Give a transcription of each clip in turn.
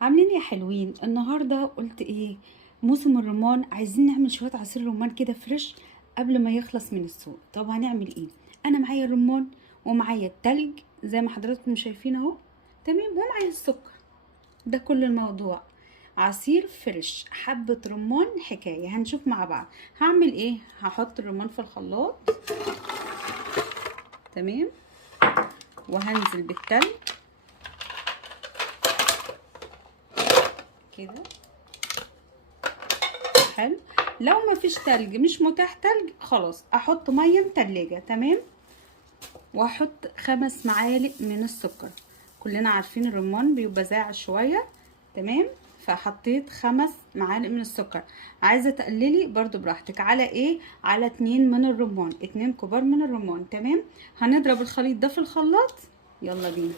عاملين ايه يا حلوين؟ النهارده قلت ايه؟ موسم الرمان، عايزين نعمل شويه عصير رمان كده فريش قبل ما يخلص من السوق. طب هنعمل ايه؟ انا معايا الرمان ومعايا التلج زي ما حضراتكم شايفين اهو، تمام، ومعايا السكر. ده كل الموضوع. عصير فريش، حبه رمان حكايه. هنشوف مع بعض هعمل ايه. هحط الرمان في الخلاط، تمام، وهنزل بالتلج كده. حلو. لو ما فيش تلج، مش متاح تلج، خلاص احط ميه متلجه، تمام. واحط 5 معالق من السكر. كلنا عارفين الرمان بيبقى زايع شويه، تمام. فحطيت 5 معالق من السكر. عايزه تقللي برضو براحتك. على ايه؟ على 2 من الرمان، 2 كبار من الرمان، تمام. هنضرب الخليط ده في الخلاط. يلا بينا.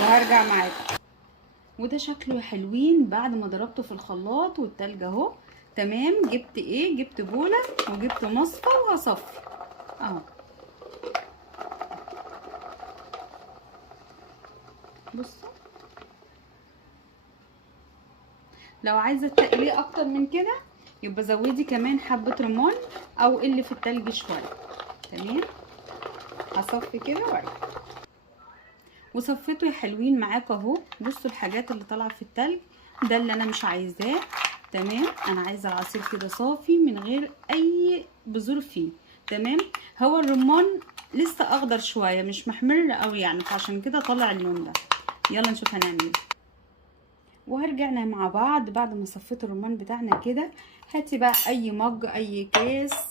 وهرجع معاكم. وده شكله حلوين بعد ما ضربته في الخلاط والتلج اهو، تمام. جبت ايه؟ جبت بوله وجبت مصفى وهصفي اهو. بصوا، لو عايزه تقليه اكتر من كده يبقى زودي كمان حبه رمان او قلي في التلج شويه، تمام. هصفي كده وارجع. وصفيته يا حلوين معاك اهو. بصوا الحاجات اللي طالعه في التلج ده اللي انا مش عايزاه، تمام. انا عايزه العصير كده صافي من غير اي بذور فيه، تمام. هو الرمان لسه اخضر شويه، مش محمر قوي يعني، فعشان كده طلع اللون ده. يلا نشوف هنعمل ايه. وهرجعنا مع بعض بعد ما صفيت الرمان بتاعنا كده. هاتي بقى اي مج، اي كاس،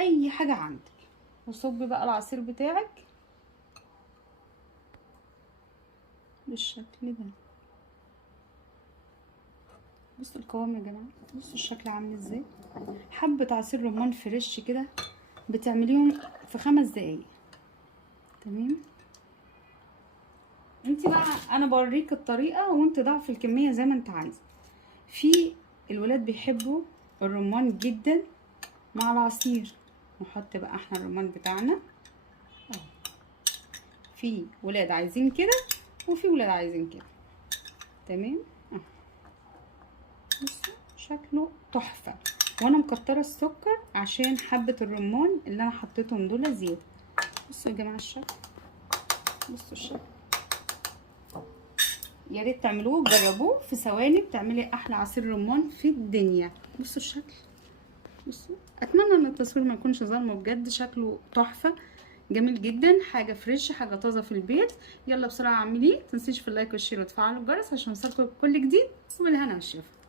اي حاجه عندك، وصبي بقى العصير بتاعك بالشكل ده. بصوا القوام يا جماعه، بصوا الشكل عامل ازاي. حبه عصير رمان فريش كده بتعمليهم في 5 دقايق، تمام. انت بقى، انا بوريك الطريقه وانت ضعف الكميه زي ما انت عايزه. في الولاد بيحبوا الرمان جدا مع العصير. نحط بقى احنا الرمان بتاعنا اهو. في ولاد عايزين كده وفي ولاد عايزين كده، تمام اهو. بصوا شكله تحفه. وانا مكتره السكر عشان حبه الرمان اللي انا حطيتهم دول زياده. بصوا يا جماعه الشكل، بصوا الشكل. يا ريت تعملوه، جربوه في ثواني بتعملي احلى عصير رمان في الدنيا. بصوا الشكل، بصوا. اتمنى ان التصوير ما يكونش ظالمه، بجد شكله تحفه، جميل جدا، حاجه فريش، حاجه طازه في البيت. يلا بسرعه اعمليه، متنسيش في اللايك والشير وتفعلوا الجرس عشان يوصلكم كل جديد. وبالهنا والشفا.